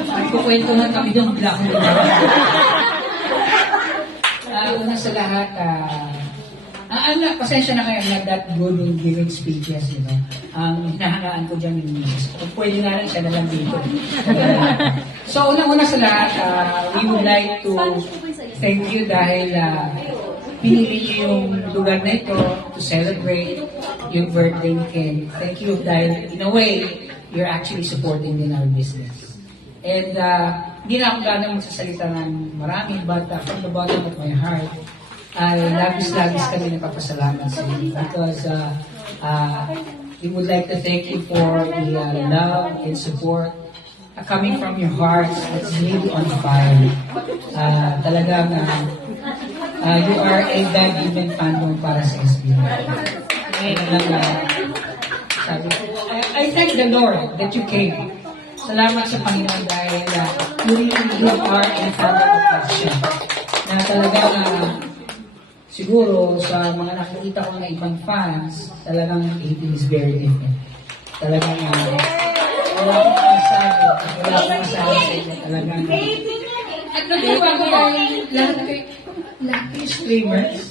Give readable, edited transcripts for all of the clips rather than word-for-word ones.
Nagkukwento nga kami ng black. Una sa lahat, pasensya na kayo, I'm not that good in giving speeches, you know. Ang hinahangaan ko dyan yung misis. Kung pwede nga rin, siya na lang dito. So, unang-una sa lahat, we would like to thank you dahil pinili niyo yung lugar na ito to celebrate yung birthday ni Ken. Thank you dahil, in a way, you're actually supporting din our business. And hindi na ako ganang magsasalita ng marami, but from the bottom of my heart, ay labis-labis kami nagpapasalamat sa inyo because we would like to thank you for the love and support coming from your hearts. It's really on fire. Talagang you are a God-given fandom para sa SB. I thank the Lord that you came. Salamat sa Panginoon dahil you are a fandom of passion. Na talagang siguro sa mga nakikita ko na ibang fans, talagang 18 is very different. Talagang wala akong masasabi. Wala akong masasabi sa inyo. Talagang at natuwa ko lahat kayo streamers.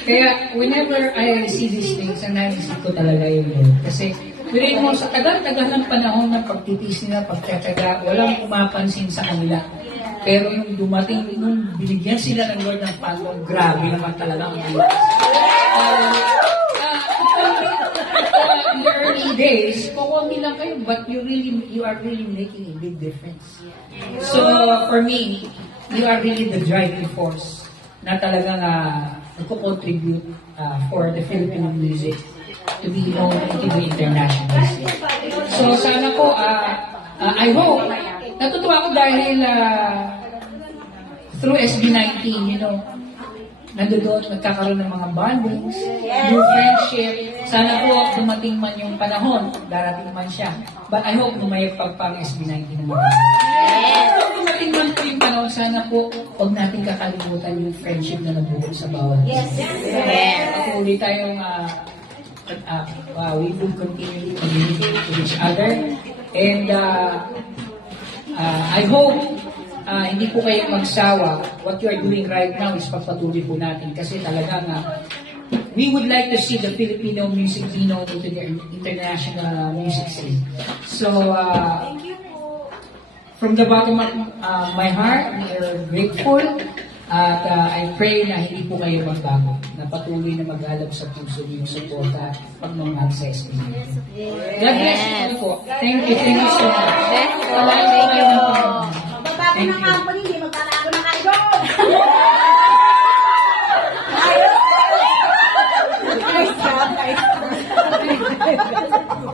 Kaya whenever I see these things, ang naisip ko talaga yun. Kasi birin mo sa tagal-tagal ng panahon ng pagtitis nila, pagtataga, walang pumapansin sa kanila. Pero nung dumating, nung binigyan sila ng Lord ng fandom, grabe naman talaga ang bilis. In the early days, kukunti lang kayo, but you are really making a big difference. So for me, you are really the driving force na talagang nagko-contribute for the Filipino music to be known into the international scene. So sana po, I hope, natutuwa ko dahil through SB19, you know, nandoon, nagkakaroon ng mga bondings, new friendship. Sana po dumating man yung panahon, darating man siya. But I hope lumayag pang SB19 naman. Dumating man po yung panahon, sana po huwag natin kakalimutan yung friendship na nabuo sa bawat. Yes. Patuloy tayong we will continue to communicate with each other. And I hope hindi po kayo magsawa. What you are doing right now is pagpatuloy po natin kasi talagang we would like to see the Filipino music be known into the international music scene. So, from the bottom of my heart, we are grateful at I pray na hindi po kayo magbago, na patuloy na maghalap sa puso yung suporta pagmamahal sa SB. God bless you po. Thank you so much. Thank you. Thank you. Hindi magkalago na kayo.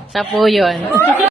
Sa po yun.